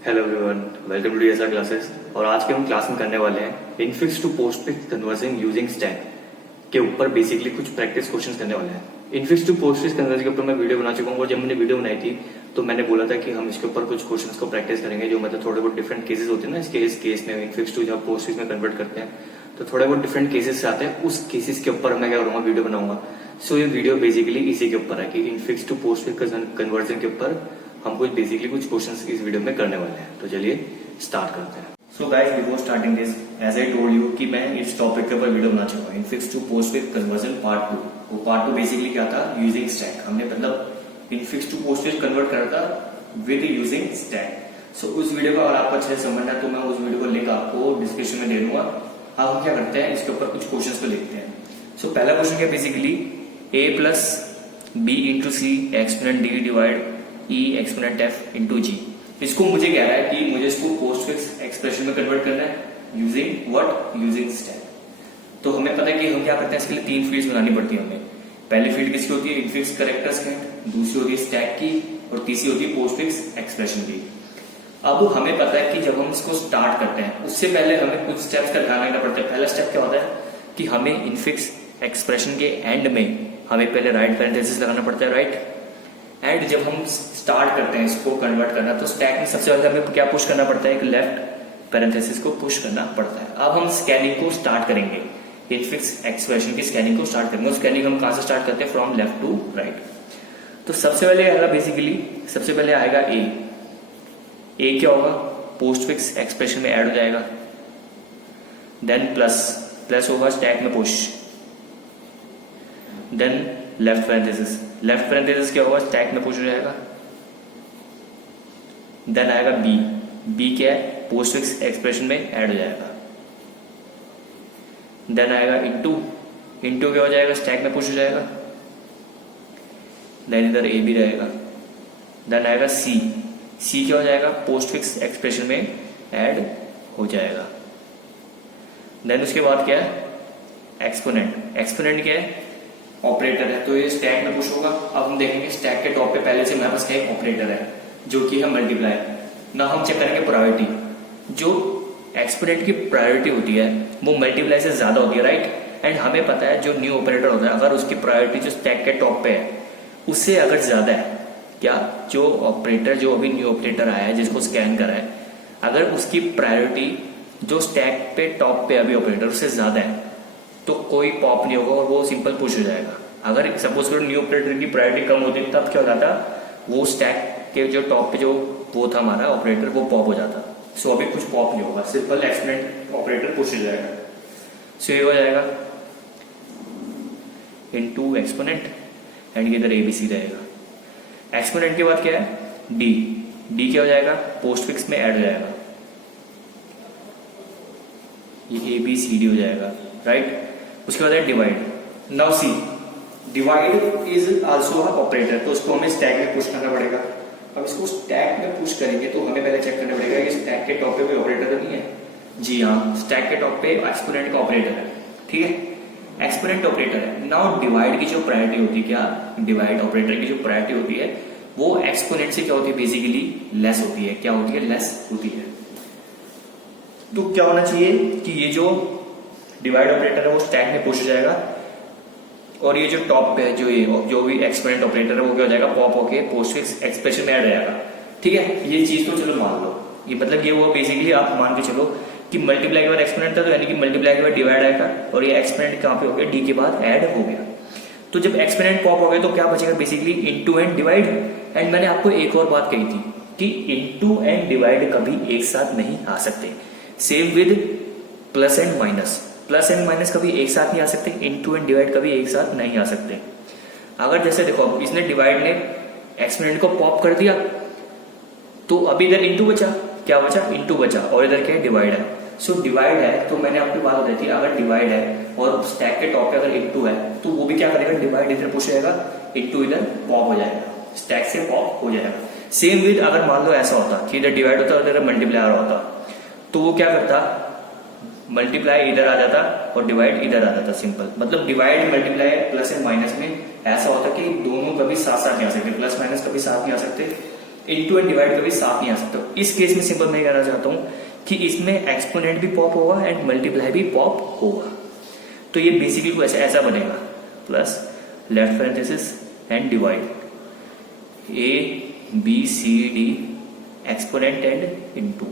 Hello everyone, welcome to DSR classes. और आज के हम क्लास में करने वाले हैं infix to postfix conversion using stack के ऊपर बेसिकली कुछ प्रैक्टिस क्वेश्चंस करने वाले हैं। इनफिक्स टू पोस्टफिक्स कन्वर्जन के ऊपर मैं वीडियो बना चुका हूँ और जब मैंने वीडियो बनाई थी तो मैंने बोला था कि हम इसके ऊपर कुछ क्वेश्चंस को प्रैक्टिस करेंगे जो मतलब थोड़े बहुत डिफरेंट केसेस होते हैं ना। इस केस में इनफिक्स टू जब पोस्टफिक्स में कन्वर्ट करते हैं तो थोड़े बहुत डिफरेंट केसेस से आते हैं। उस केसेस के ऊपर मैं क्या करूंगा, वीडियो बनाऊंगा। सो ये वीडियो बेसिकली इसी के ऊपर है कि इनफिक्स टू पोस्टफिक्स कन्वर्जन के ऊपर हम कुछ बेसिकली कुछ क्वेश्चंस इस वीडियो में करने वाले हैं। तो चलिए स्टार्ट करते हैं। So guys, before starting this, as I told you कि मैं इस टॉपिक के ऊपर वीडियो बना चुका हूँ, infix to postfix conversion part 2। वो पार्ट 2 बेसिकली क्या था, यूजिंग स्टैक। हमने मतलब इनफिक्स टू पोस्टफिक्स कन्वर्ट करा था विद यूजिंग स्टैक। सो उस वीडियो का अगर आपको अच्छे से समझना है तो मैं उस वीडियो को लिंक आपको डिस्क्रिप्शन में दे दूंगा। अब हम क्या करते हैं, इसके ऊपर कुछ क्वेश्चन को लिखते हैं। सो पहला क्वेश्चन क्या, basically a plus B into C exponent D divide E exponent F into G. इसको मुझे कह रहा है कि मुझे इसको पोस्टफिक्स एक्सप्रेशन में कन्वर्ट करना है यूजिंग व्हाट, यूजिंग स्टैक। तो हमें पता है कि हम क्या करते हैं, इसके लिए 3 फील्ड्स बनानी पड़ती है हमें। पहली फील्ड किसकी होती है, इनफिक्स कैरेक्टर्स की, दूसरी होती है स्टैक की, और तीसरी होती है पोस्टफिक्स एक्सप्रेशन की। अब हमें पता है कि जब हम इसको स्टार्ट करते हैं उससे पहले हमें कुछ स्टेप्स का ध्यान रखना पड़ता है। पहला स्टेप क्या होता है कि हमें इनफिक्स एक्सप्रेशन के एंड में हमें पहले राइट पैरेंथेसिस लगाना पड़ता है, राइट। एंड जब हम स्टार्ट करते हैं इसको कन्वर्ट करना तो स्टैक में सबसे पहले हमें क्या पुश करना पड़ता है, एक लेफ्ट पैरेंथेसिस को पुश करना पड़ता है। अब हम स्कैनिंग को स्टार्ट करेंगे, इनफिक्स एक्सप्रेशन की स्कैनिंग को स्टार्ट करेंगे। स्कैनिंग हम कहां से स्टार्ट करते हैं, फ्रॉम लेफ्ट टू राइट। तो सबसे पहले आएगा बेसिकली, सबसे पहले आएगा ए क्या होगा, पोस्टफिक्स एक्सप्रेशन में ऐड हो जाएगा। देन प्लस होगा स्टैक में पुश। देन लेफ्ट पैरेंथेसिस क्या होगा, स्टैक में पुश हो जाएगा। देन आएगा बी क्या है, पोस्टफिक्स एक्सप्रेशन में ऐड हो जाएगा। देन आएगा इंटू क्या हो जाएगा, स्टैक में पुश हो जाएगा। देन इधर ए भी रहेगा। देन आएगा सी क्या हो जाएगा, पोस्टफिक्स एक्सप्रेशन में ऐड हो जाएगा। देन उसके बाद क्या है, एक्सपोनेंट क्या है, ऑपरेटर है, तो ये स्टैक में पुश होगा। अब हम देखेंगे स्टैक के टॉप पे पहले से हमारे पास क्या ऑपरेटर है जो कि है मल्टीप्लाई। ना हम चेक करेंगे प्रायोरिटी, जो एक्सपोनेंट की प्रायोरिटी होती है वो मल्टीप्लाई से ज्यादा होती है, राइट। एंड हमें पता है जो न्यू ऑपरेटर होता है अगर उसकी प्रायोरिटी जो स्टैक के टॉप पे है उससे अगर ज्यादा है, क्या जो ऑपरेटर जो अभी न्यू ऑपरेटर आया है जिसको स्कैन करा है, अगर उसकी प्रायोरिटी जो स्टैक पे टॉप पे अभी ऑपरेटर उससे ज्यादा है तो कोई पॉप नहीं होगा और वो सिंपल पुश हो जाएगा। अगर सपोज करो न्यू ऑपरेटर की प्रायोरिटी कम होती तब क्या हो जाता, वो स्टैक के जो टॉप पे जो वो था हमारा ऑपरेटर वो पॉप हो जाता। सो अभी कुछ पॉप नहीं होगा, सिंपल एक्सपोनेंट ऑपरेटर पुश हो जाएगा। सो ये हो जाएगा इनटू एक्सपोनेंट एंड इधर एबीसी रहेगा। एक्सपोनेंट के बाद क्या है, डी क्या हो जाएगा, पोस्टफिक्स में ऐड हो जाएगा, ये ABCD हो जाएगा, राइट। उसके बाद है divide. Now see divide is also operator, तो उसको हमें स्टैक में पुश करना पड़ेगा। अब इसको स्टैक में पुश करेंगे तो हमें पहले चेक करना पड़ेगा कि स्टैक के टॉप पे कोई ऑपरेटर तो नहीं है। जी हाँ, स्टैक के टॉप पे एक्सपोनेंट का ऑपरेटर है, ठीक है, एक्सपोनेंट ऑपरेटर है। नाउ डिवाइड की जो प्रायोरिटी होती है, क्या डिवाइड ऑपरेटर की जो प्रायोरिटी होती है वो एक्सपोनेंट से क्या होती है, बेसिकली लेस होती है। क्या होती है, लेस होती है। तो क्या होना चाहिए कि ये जो डिवाइड ऑपरेटर है वो स्टैक में पुश हो जाएगा और ये जो टॉप पे है जो भी एक्सपोनेंट ऑपरेटर है वो क्या हो जाएगा, पॉप होके पोस्टफिक्स एक्सप्रेशन में ऐड हो जाएगा, ठीक है। ये चीज तो चलो मान लो, ये मतलब ये वो बेसिकली आप मान के चलो कि मल्टीप्लाई के बाद एक्सपोनेंट था तो यानी कि मल्टीप्लाई के बाद डिवाइड आएगा और ये एक्सपोनेंट कहां पे हो गया, डी के बाद ऐड हो गया। तो जब एक्सपोनेंट पॉप हो गए तो क्या बचेगा, basically into and divide. And मैंने आपको एक और बात कही थी कि इनटू एंड डिवाइड कभी एक साथ नहीं आ सकते। Same with plus and minus कभी एक साथ नहीं आ सकते, इनटू एंड डिवाइड कभी एक साथ नहीं आ सकते। अगर जैसे देखो इसने डिवाइड ने एक्सपोनेंट को पॉप कर दिया तो अभी इधर इनटू बचा, क्या बचा, इनटू बचा, और इधर क्या है, डिवाइड है। सो डिवाइड है तो मैंने आपको बात बताई थी, अगर डिवाइड है और स्टैक के टॉप पे अगर इनटू है तो वो भी क्या करेगा, डिवाइड इधर पुश जाएगा, इनटू इधर पॉप हो जाएगा, स्टैक से पॉप हो जाएगा। सेम विद अगर मान लो ऐसा होता कि इधर डिवाइड होता और इधर मल्टीप्लाई आ रहा होता तो वो क्या करता, मल्टीप्लाई इधर आ जाता और डिवाइड इधर आ जाता। सिंपल मतलब divide multiply plus and minus में ऐसा होता कि दोनों कभी साथ साथ नहीं आ सकते, प्लस माइनस कभी साथ नहीं आ सकते, इनटू एंड डिवाइड कभी साथ नहीं आ सकता। इस केस में सिंपल मैं कहना चाहता हूँ कि इसमें एक्सपोनेंट भी पॉप होगा एंड मल्टीप्लाई भी पॉप होगा। तो ये बेसिकली कुछ ऐसा बनेगा, plus left parenthesis and divide A B C D exponent and into.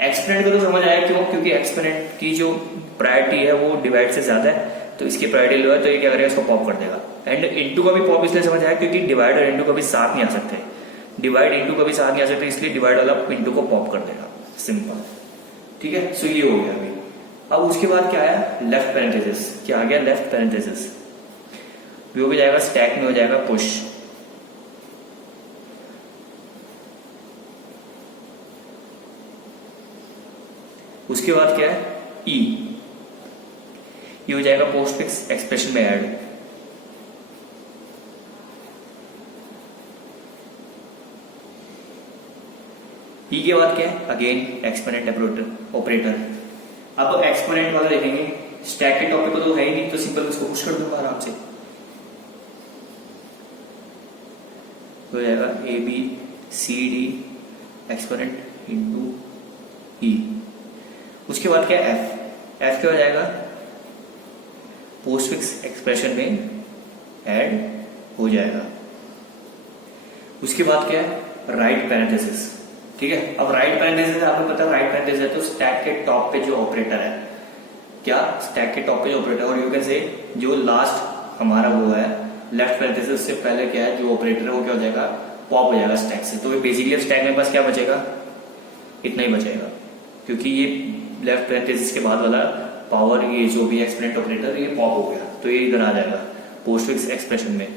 Exponent को तो समझ आया क्यों, क्योंकि एक्सपोनेंट की जो प्रायोरिटी है वो डिवाइड से ज्यादा है, तो इसकी प्रायोरिटी लो है, तो ये क्या करेगा, इसको पॉप कर देगा। एंड इनटू का भी पॉप इसलिए समझ आया क्योंकि डिवाइड और इनटू कभी साथ नहीं आ सकते, डिवाइड इनटू कभी साथ नहीं आ सकते, इसलिए डिवाइड वाला इनटू को पॉप कर देगा, सिंपल। ठीक है, सो ये हो गया अभी। अब उसके बाद क्या आया, लेफ्ट पैरेंथेसिस। क्या आ गया, लेफ्ट पैरेंथेसिस। भी हो भी जाएगा, स्टैक में हो जाएगा पुश। उसके बाद क्या है, ई। ये हो जाएगा पोस्ट फिक्स एक्सप्रेशन में ऐड। ई के बाद क्या है, अगेन एक्सपोनेंट ऑपरेटर। अब एक्सपोनेंट वाला देखेंगे, स्टैक के टॉपिक को तो है ही नहीं, तो सिंपल इसको पुश कर दूंगा आराम से, हो जाएगा A B C D exponent into E. उसके बाद क्या है, एफ। एफ क्या हो जाएगा, पोस्ट फिक्स एक्सप्रेशन में ऐड हो जाएगा। उसके बाद क्या है, राइट पैरेंथेसिस। ठीक है, अब राइट पैरेंथेसिस आपको पता है, राइट पैरेंथेसिस है तो स्टैक के टॉप पे जो ऑपरेटर है, क्या स्टैक के टॉप पे जो ऑपरेटर, और यू कैन से जो लास्ट हमारा वो है लेफ्ट पैरेंथेसिस से पहले क्या है जो ऑपरेटर है वो क्या हो जाएगा, पॉप हो जाएगा स्टैक से। तो बेसिकली अब स्टैक में पास क्या बचेगा, इतना ही बचेगा, क्योंकि ये लेफ्ट पैरेंथेसिस के बाद वाला पावर, ये जो भी एक्सपोनेंट ऑपरेटर ये पॉप हो गया, तो ये इधर आ जाएगा पोस्ट फिक्स एक्सप्रेशन में।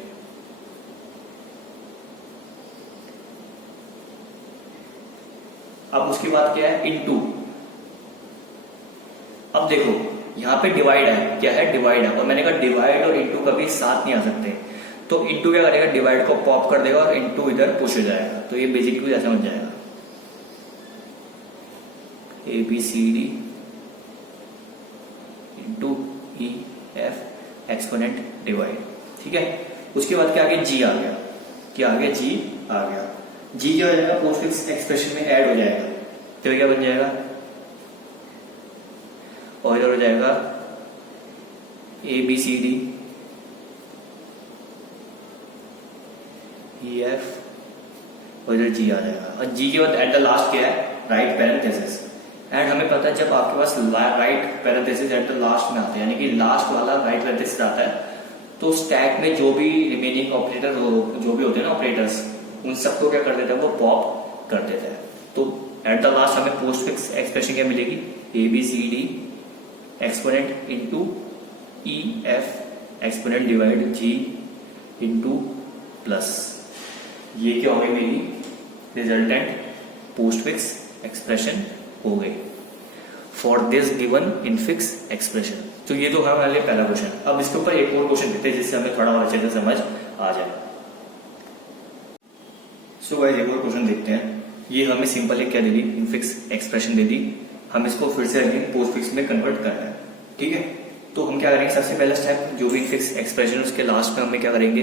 अब उसके बाद क्या है, इनटू। अब देखो यहाँ पे डिवाइड है, क्या है, डिवाइड है, और मैंने कहा डिवाइड और इनटू कभी साथ नहीं आ सकते, तो इनटू क्या करेगा, डिवाइड को पॉप कर देगा और इनटू इधर पुश हो जाएगा। तो ये बेसिकली ऐसा बन जाएगा, A B C D into E F exponent divide. ठीक है, उसके बाद क्या आ गया, जी आ गया। क्या आ गया, जी आ गया। जी क्या हो जाएगा, पोस्ट फिक्स एक्सप्रेशन में ऐड हो जाएगा, तो क्या बन जाएगा, और इधर हो जाएगा A B C D E F, और इधर जी आ जाएगा। और जी के बाद एट द लास्ट क्या है, राइट पैरेंथेसिस। एंड हमें पता है जब आपके पास right parenthesis at the last में आता है, यानी कि लास्ट वाला राइट पैरेंथेसिस आता है, तो स्टैक में जो भी रिमेनिंग ऑपरेटर जो भी होते हैं ना ऑपरेटर्स, उन सबको क्या कर देते हैं, वो पॉप कर देते हैं। तो एट द लास्ट हमें पोस्ट फिक्स एक्सप्रेशन क्या मिलेगी, A B C D exponent into E F exponent divide G into plus. ये क्या हो गई मेरी रिजल्टेंट पोस्ट फिक्स एक्सप्रेशन हो गई for this given infix expression. तो ये तो हमारे लिए पहला क्वेश्चन। अब इसके ऊपर एक और क्वेश्चन देते हैं जिससे हमें थोड़ा और अच्छे से समझ आ जाए। सो गाइस एक और क्वेश्चन देखते हैं। ये हमें सिंपल एक क्या दे दी, इनफिक्स एक्सप्रेशन दे दी, हम इसको फिर से अगेन पोस्ट फिक्स में कन्वर्ट करना है। ठीक है, तो हम क्या करेंगे, सबसे पहला स्टेप जो भी इनफिक्स एक्सप्रेशन उसके लास्ट में हमें क्या करेंगे,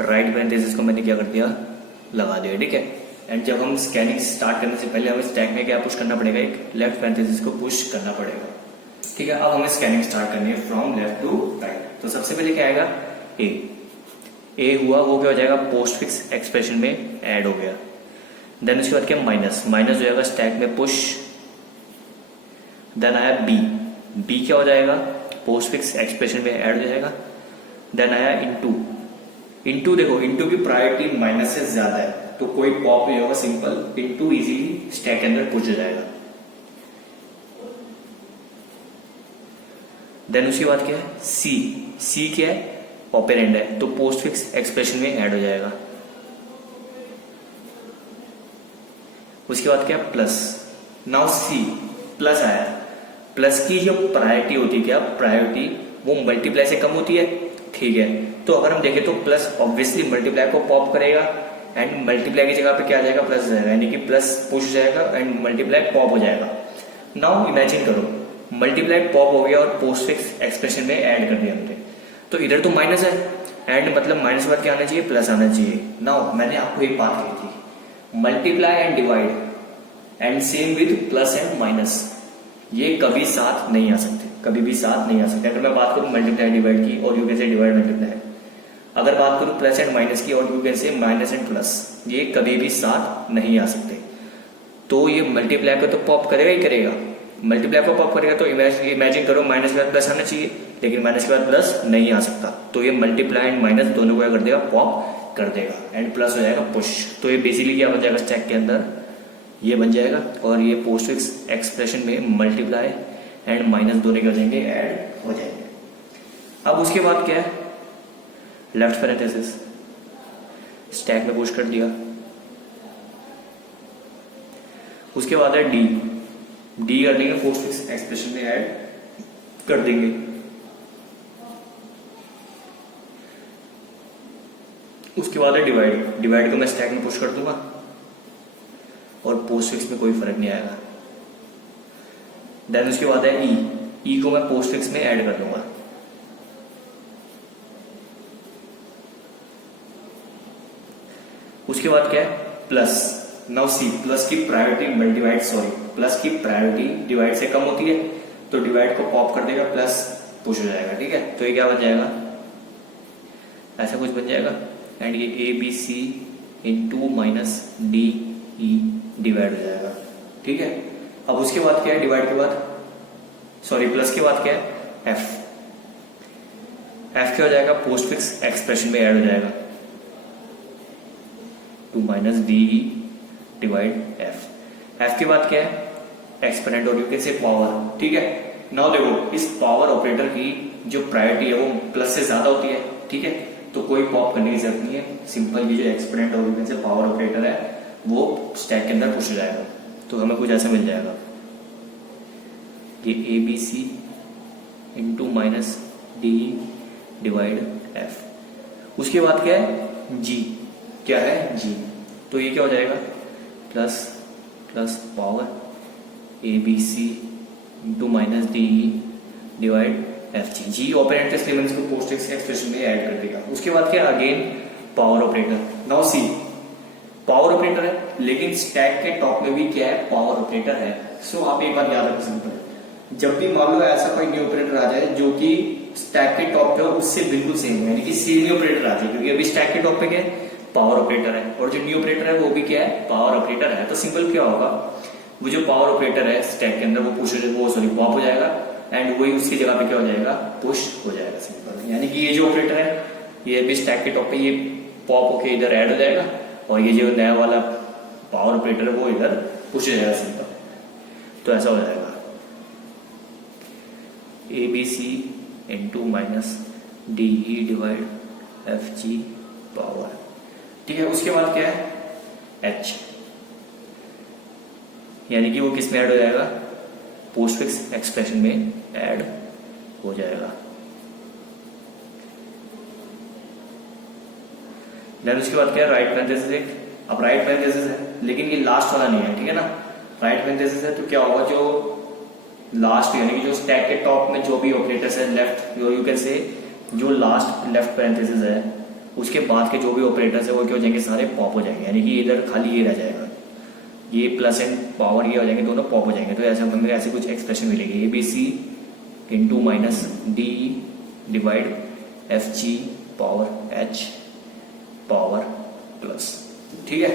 राइट पैरेंथेसिस को मैंने क्या कर दिया, लगा दिया। ठीक है, एंड जब हम स्कैनिंग स्टार्ट करने से पहले हमें स्टैक में क्या पुश करना पड़ेगा, एक लेफ्ट पैरेंथेसिस को पुश करना पड़ेगा। ठीक है, अब हमें स्कैनिंग स्टार्ट करनी है फ्रॉम लेफ्ट टू राइट। तो सबसे पहले क्या आएगा, ए हुआ, वो क्या हो जाएगा, पोस्ट फिक्स एक्सप्रेशन में ऐड हो गया। देन उसके बाद क्या, माइनस, माइनस हो जाएगा स्टैक में पुश। देन आया बी, बी क्या हो जाएगा, पोस्ट फिक्स एक्सप्रेशन में ऐड हो जाएगा। देन आया इनटू, इनटू देखो इनटू की प्रायोरिटी माइनस से ज्यादा है तो कोई पॉप नहीं होगा, सिंपल इनटू इजीली स्टैक के अंदर पुश हो जाएगा। देन उसके बाद क्या है, सी, सी क्या है, ऑपरेंड है तो पोस्ट फिक्स एक्सप्रेशन में ऐड हो जाएगा। उसके बाद क्या, प्लस। नाउ सी प्लस आया, प्लस की जो प्रायोरिटी होती है, क्या प्रायोरिटी, वो मल्टीप्लाई से कम होती है। ठीक है, तो अगर हम देखें तो प्लस ऑब्वियसली मल्टीप्लाई को पॉप करेगा एंड मल्टीप्लाई की जगह पे क्या आ जाएगा, प्लस जाएगा, यानी कि प्लस पुश जाएगा एंड मल्टीप्लाई पॉप हो जाएगा। नाउ इमेजिन करो मल्टीप्लाई पॉप हो गया और पोस्ट फिक्स एक्सप्रेशन में ऐड कर दिया हमने, तो इधर तो माइनस है एंड मतलब माइनस बाद क्या आना चाहिए, प्लस आना चाहिए। नाउ मैंने आपको एक बात कही थी, multiply and divide and same with plus and minus, ये कभी साथ नहीं आ सकते, कभी भी साथ नहीं आ सकते। अगर मैं बात करूं मल्टीप्लाई डिवाइड की और you can say divide multiply, अगर बात करूं प्लस एंड माइनस की और you can say minus and plus, ये कभी भी साथ नहीं आ सकते। तो ये मल्टीप्लाई को तो पॉप करेगा ही करेगा, मल्टीप्लाई को पॉप करेगा तो इमेजिन करो माइनस के बाद प्लस आना चाहिए, लेकिन माइनस के बाद प्लस नहीं आ सकता, तो ये मल्टीप्लाई एंड माइनस दोनों को क्या कर देगा, पॉप कर देगा एंड प्लस हो जाएगा पुश। तो ये बेसिकली क्या बन जाएगा स्टैक के अंदर, ये बन जाएगा और ये पोस्टफिक्स एक्सप्रेशन में मल्टीप्लाई एंड माइनस दोनों कर देंगे, ऐड हो जाएंगे। अब उसके बाद क्या है, लेफ्ट पैरेंथेसिस, स्टैक में पुश कर दिया। उसके बाद है डी, डी कर देंगे पोस्टफिक्स एक्सप्रेशन में ऐड कर देंगे। उसके बाद है डिवाइड, डिवाइड को मैं स्टैक में पुश कर दूंगा और पोस्टफिक्स में कोई फर्क नहीं आएगा। देन उसके बाद है ई, ई को मैं पोस्टफिक्स में ऐड कर दूंगा। उसके बाद क्या है, प्लस। नाउ सी, प्लस की प्रायोरिटी डिवाइड, सॉरी प्लस की प्रायोरिटी डिवाइड से कम होती है, तो डिवाइड को पॉप कर देगा, प्लस पुश हो जाएगा। ठीक है, तो ये क्या बन जाएगा, ऐसा कुछ बन जाएगा एंड ये A B C into minus D E divide हो जाएगा। ठीक है, अब उसके बाद क्या है, डिवाइड के बाद, सॉरी प्लस के बाद क्या है, एफ, एफ क्या हो जाएगा, पोस्टफिक्स एक्सप्रेशन में ऐड हो जाएगा, 2 minus D divide F. F के बाद क्या है, एक्सपोनेंट और यू कैन से पावर। ठीक है, नाउ देखो इस पावर ऑपरेटर की जो प्रायोरिटी है वो प्लस से ज्यादा होती है। ठीक है, तो कोई पॉप करने की जरूरत नहीं है, सिंपल ये जो एक्सपोनेंट और you can say power operator है वो स्टैक के अंदर पुश हो जाएगा। तो हमें कुछ ऐसा मिल जाएगा, ये A B C into minus D divide F. उसके बाद क्या है, जी, क्या है जी, तो ये क्या हो जाएगा, plus plus power A B C into minus D divide F G. G operator इसलिए मैंने इसको पोस्टफिक्स एक्सप्रेशन में ऐड कर देगा। उसके बाद क्या, again power operator. Now see, power operator है लेकिन स्टैक के टॉप में भी क्या है, पावर ऑपरेटर है। सो आप एक बात याद रखो सिंपल, जब भी मान लो ऐसा कोई न्यू ऑपरेटर आ जाए जो कि स्टैक के टॉप पे हो उससे बिल्कुल सेम, यानी कि सेम ही ऑपरेटर आ जाए, क्योंकि अभी स्टैक के टॉप पे क्या है, पावर ऑपरेटर है, और जो न्यू ऑपरेटर है वो भी क्या है, पावर ऑपरेटर है। तो सिंपल क्या होगा, वो जो पावर ऑपरेटर है स्टैक के अंदर वो पुश वो सॉरी पॉप हो जाएगा एंड वही उसकी जगह पे क्या हो जाएगा, पुश हो जाएगा। सिंपल, यानी कि ये जो ऑपरेटर है ये भी स्टैक के टॉप पे ये पॉप होके इधर ऐड हो जाएगा और ये जो नया वाला पावर ऑपरेटर है वो इधर पुश हो जाएगा। सिंपल, तो ऐसा हो जाएगा A B C into minus D E divide F G power. ठीक है, उसके बाद क्या है, एच, यानी कि वो किस में ऐड हो जाएगा, पोस्टफिक्स एक्सप्रेशन में ऐड हो जाएगा। देन उसके बाद क्या है, राइट पैरेंथेसिस एक। अब राइट पैरेंथेसिस है लेकिन ये लास्ट वाला नहीं है, ठीक है ना, राइट पैरेंथेसिस है तो क्या होगा, जो लास्ट यानी कि जो स्टैक के टॉप में जो भी ऑपरेटर्स है लेफ्ट, यू कैन से जो लास्ट लेफ्ट पैरेंथेसिस है उसके बाद के जो भी ऑपरेटर्स है वो क्या हो जाएंगे, सारे पॉप हो जाएंगे, यानी कि इधर खाली ये रह जाएगा, ये प्लस एंड पावर ये हो जाएंगे, दोनों पॉप हो जाएंगे। तो ऐसा हमें ऐसे कुछ एक्सप्रेशन मिलेगी, A B C into minus D divide F G power H power plus. ठीक है,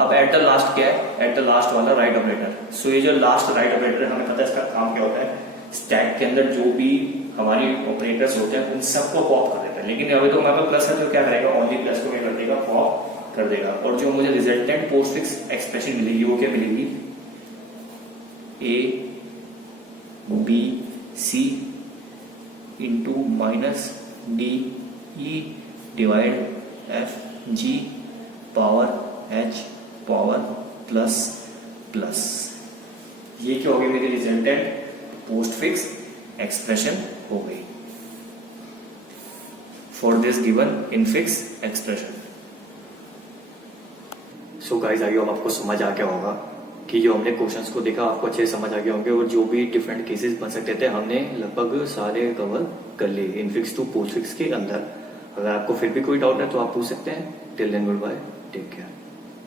अब एट द लास्ट क्या है, एट द लास्ट वाला राइट ऑपरेटर। सो ये जो लास्ट राइट ऑपरेटर हमें पता है इसका काम क्या होता है, स्टैक के अंदर जो भी हमारी ऑपरेटर्स होते हैं उन सबको पॉप कर देता है, लेकिन अभी तो हमारे पास प्लस है तो क्या करेगा, ओनली प्लस को क्या कर देगा, पॉप कर देगा। और जो मुझे रिजल्टेंट पोस्टफिक्स एक्सप्रेशन मिलेगी वो क्या मिलेगी, A B C into minus D E divide F G power H power plus plus. ये क्या होगी, मेरी रिजल्टेंट पोस्टफिक्स एक्सप्रेशन हो गई for this given infix expression. So guys, I hope आपको समझ आ गया होगा कि जो हमने क्वेश्चंस को देखा आपको अच्छे से समझ आ गए होंगे, और जो भी डिफरेंट केसेस बन सकते थे हमने लगभग सारे कवर कर लिए इनफिक्स टू पोस्टफिक्स के अंदर। अगर आपको फिर भी कोई डाउट है तो आप पूछ सकते हैं। Till then good bye, take care.